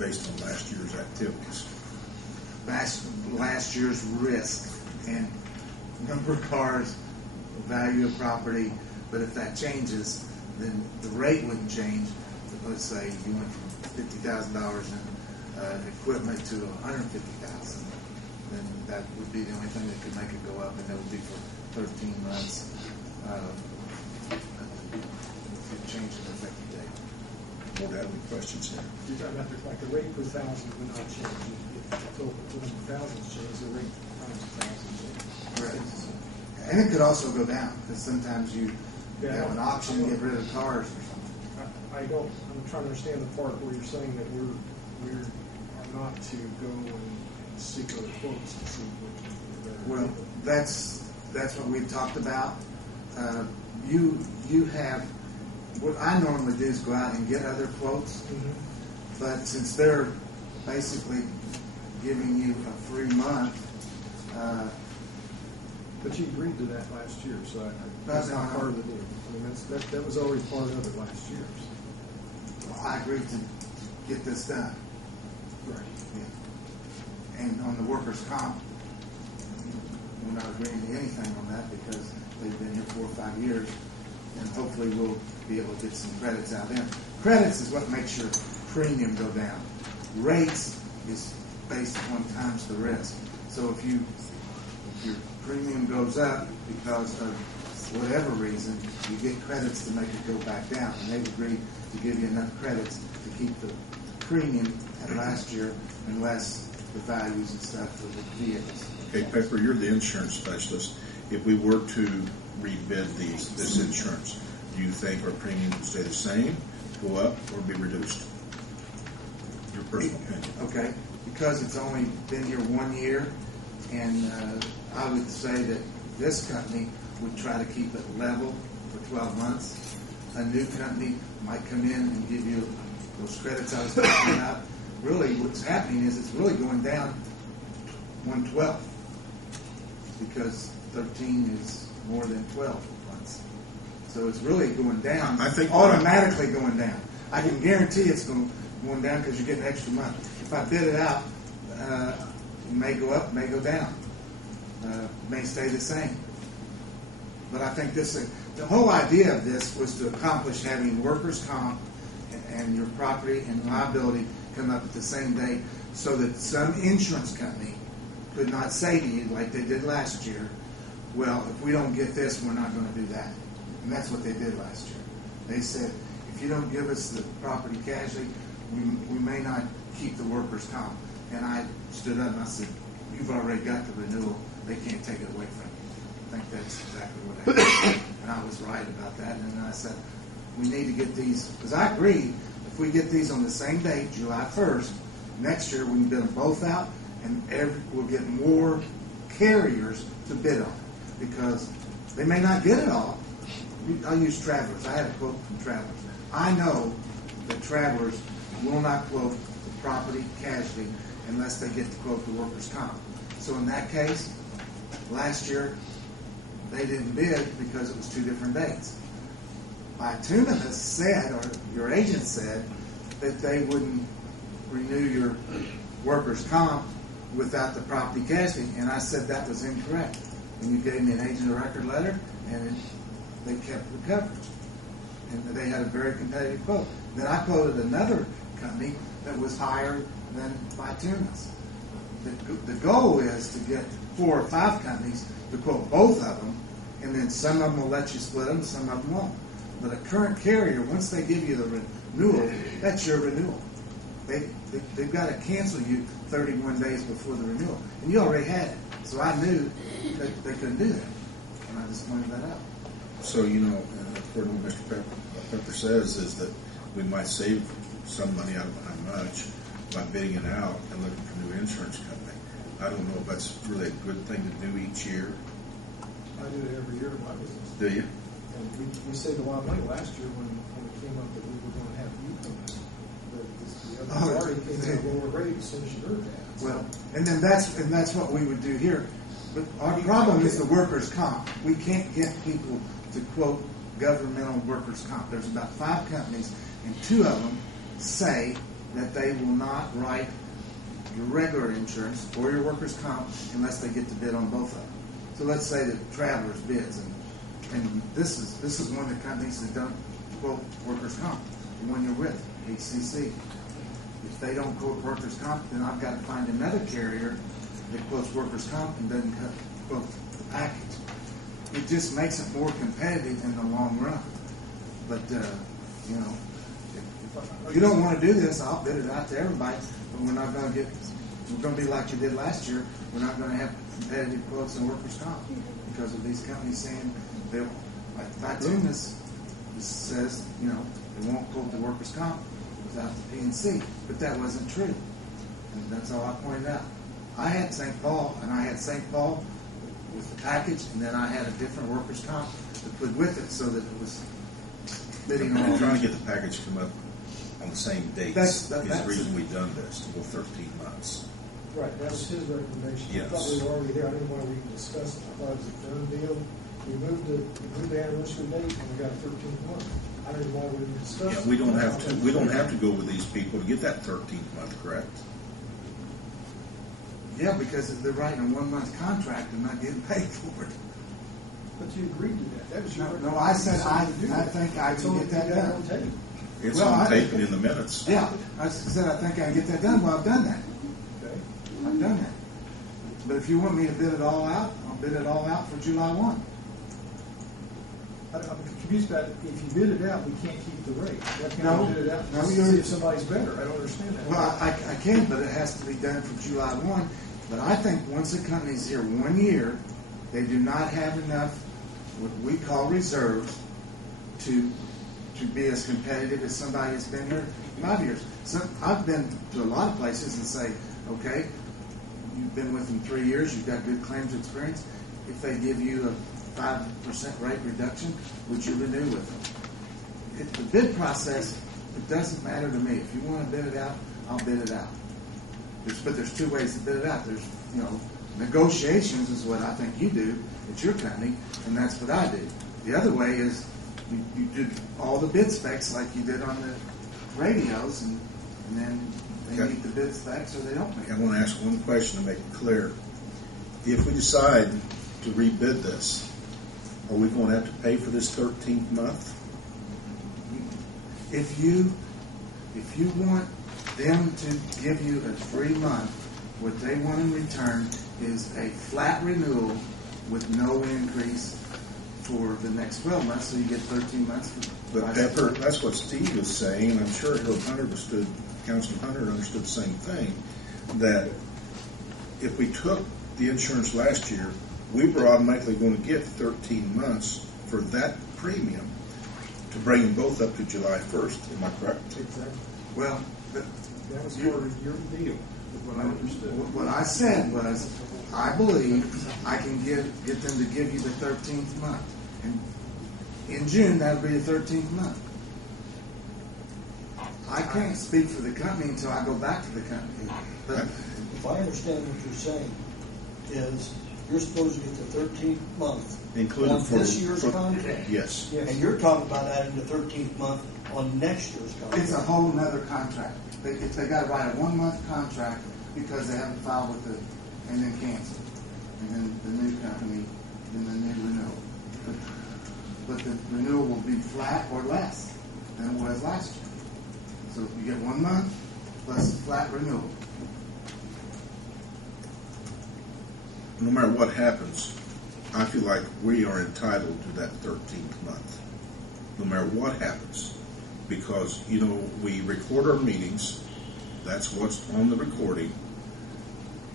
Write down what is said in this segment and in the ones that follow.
based on last year's activities. Last year's risk and number of cars, value of property, but if that changes, then the rate wouldn't change. Let's say you went from $50,000 in equipment to $150,000, then that would be the only thing that could make it go up, and that would be for 13 months. It change an effective date. Board have any questions here? You're talking about like the rate per thousand would not change. If the total thousands change, the rate times 1,000 change. Right. And it could also go down, because sometimes you have an auction to get rid of cars or something. I'm trying to understand the part where you're saying that we're not to go and seek other quotes to see what. Well, that's what we've talked about. You have, what I normally do is go out and get other quotes, but since they're basically giving you a free month. But you agreed to that last year, so that's not part of the deal. I mean, that was already part of it last year. So. Well, I agreed to get this done. Right. Yeah. And on the workers' comp, we're not agreeing to anything on that because they've been here 4 or 5 years, and hopefully we'll be able to get some credits out of them. Credits is what makes your premium go down. Rates is based upon times the risk. So if your premium goes up because of whatever reason, you get credits to make it go back down, and they've agreed to give you enough credits to keep the premium at last year unless the values and stuff of the vehicles. Okay, Pepper, you're the insurance specialist. If we were to rebid this insurance, do you think our premium would stay the same, go up, or be reduced? Your personal opinion. Okay, because it's only been here 1 year, and I would say that this company would try to keep it level for 12 months. A new company might come in and give you those credits I was talking about. Really, what's happening is it's really going down 1/12 because 13 is more than 12 months. So it's really going down, automatically going down. I can guarantee it's going down because you're getting an extra month. If I bid it out, it may go up, may go down, may stay the same. But I think the whole idea of this was to accomplish having workers' comp and your property and liability come up at the same date so that some insurance company could not say to you like they did last year, well, if we don't get this, we're not going to do that. And that's what they did last year. They said, if you don't give us the property casualty, we may not keep the workers' comp. And I stood up and I said, you've already got the renewal. They can't take it away from you. I think that's exactly what happened. And I was right about that. And then I said, we need to get these, because I agreed, if we get these on the same date, July 1st, next year we can bid them both out, and we'll get more carriers to bid on it, because they may not get it all. I'll use Travelers. I had a quote from Travelers. I know that Travelers will not quote the property casualty unless they get to quote the workers' comp. So in that case, last year, they didn't bid because it was 2 different dates. Bituminous said, or your agent said, that they wouldn't renew your workers' comp without the property casualty, and I said that was incorrect. And you gave me an agent of record letter, and they kept the coverage. And they had a very competitive quote. Then I quoted another company that was higher than Bituminous. The goal is to get 4 or 5 companies to quote both of them, and then some of them will let you split them, some of them won't. But a current carrier, once they give you the renewal, that's your renewal. They've got to cancel you 31 days before the renewal. And you already had it. So I knew that they couldn't do that. And I just pointed that out. So, according to what Mr. Pepper says, is that we might save some money, I don't know how much, by bidding it out and looking for a new insurance company. I don't know if that's really a good thing to do each year. I do it every year in my business. Do you? And we saved a lot of money last year when it came up that we were going to have you come in. The other party came in at a lower rate as soon as you heard that. Well, and then that's what we would do here. But our problem is the workers' comp. We can't get people to quote governmental workers' comp. There's about 5 companies, and 2 of them say that they will not write your regular insurance or your workers' comp unless they get to bid on both of them. So let's say that Travelers bids, and this is one of the companies that don't quote workers' comp, the one you're with, HCC. If they don't quote workers' comp, then I've got to find another carrier that quotes workers' comp and doesn't quote the package. It just makes it more competitive in the long run. But, you know, if you don't want to do this, I'll bid it out to everybody, but we're not going to we're going to be like you did last year. We're not going to have competitive quotes on workers' comp because of these companies saying they'll, like Bituminous says, you know, they won't quote the workers' comp without the P&C, but that wasn't true. And that's all I pointed out. I had St. Paul, and I had St. Paul with the package, and then I had a different workers' comp to put with it so that it was bidding on. I'm trying to get the package to come up on the same dates. That's the reason we've done this, to go 13 months. Right, that was his recommendation. Yes. I thought we were already there. I didn't want to even discuss it. I thought it was a done deal. We moved the anniversary date, and we got a 13th month. I didn't want to even discuss it. Yeah, we don't have to go with these people to get that 13th month, correct? Yeah, because they're writing a 1 month contract and not getting paid for it. But you agreed to that. That was your No, I said I recommendation. think I can get that done. On tape. It's Well, on I- tape and in the minutes. Yeah, I said I think I can get that done. Well, I've done that. Okay. I've done that. But if you want me to bid it all out, I'll bid it all out for July 1. I'm confused about, if you bid it out, we can't keep the rate. Why can't No. we bid it out No, to you're- see if somebody's better? I don't understand that. Well, I can, but it has to be done for July 1. But I think once a company's here 1 year, they do not have enough, what we call reserves, to be as competitive as somebody that's been here 5 years. So I've been to a lot of places and say, okay, you've been with them 3 years, you've got good claims experience. If they give you a 5% rate reduction, would you renew with them? The bid process, it doesn't matter to me. If you want to bid it out, I'll bid it out. But there's two ways to bid it out. There's, you know, negotiations is what I think you do at your company, and that's what I do. The other way is you do all the bid specs like you did on the radios, and then they meet the bid specs or they don't meet. I want to ask one question to make it clear. If we decide to rebid this, are we going to have to pay for this 13th month? If you want them to give you a free month, what they want in return is a flat renewal with no increase for the next 12 months, so you get 13 months. But Pepper, that's what Steve was saying, and I'm sure Councilman Hunter understood the same thing, that if we took the insurance last year, we were automatically going to get 13 months for that premium to bring them both up to July 1st. Am I correct? Exactly. Well, That was part of your deal, what I understood. what I said was, I believe I can get them to give you the 13th month. And in June, that'll be the 13th month. I can't speak for the company until I go back to the company. But If I understand what you're saying, is you're supposed to get the 13th month Included on this year's contract. Yes. Yes. And you're talking about adding the 13th month on next year's contract. it's a whole nother contract. If they got to write a 1 month contract because they haven't filed with and then cancel. And then the new company, then the new renewal. But the renewal will be flat or less than it was last year. So you get 1 month plus flat renewal. No matter what happens, I feel like we are entitled to that 13th month, no matter what happens. Because, you know, we record our meetings, that's what's on the recording,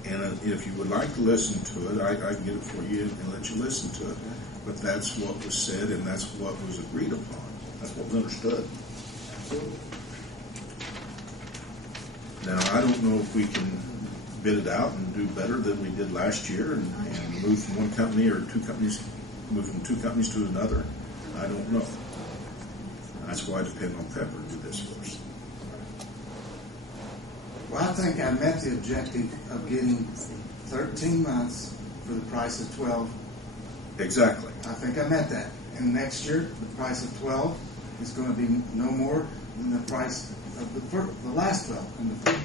and if you would like to listen to it, I can get it for you and let you listen to it. But that's what was said, and that's what was agreed upon. That's what we understood. Now, I don't know if we can bid it out and do better than we did last year and move from one company or move from two companies to another. I don't know. That's why I depend on Pepper to do this for us. Well, I think I met the objective of getting 13 months for the price of 12. Exactly. I think I met that. And next year, the price of 12 is going to be no more than the price of the last 12 and the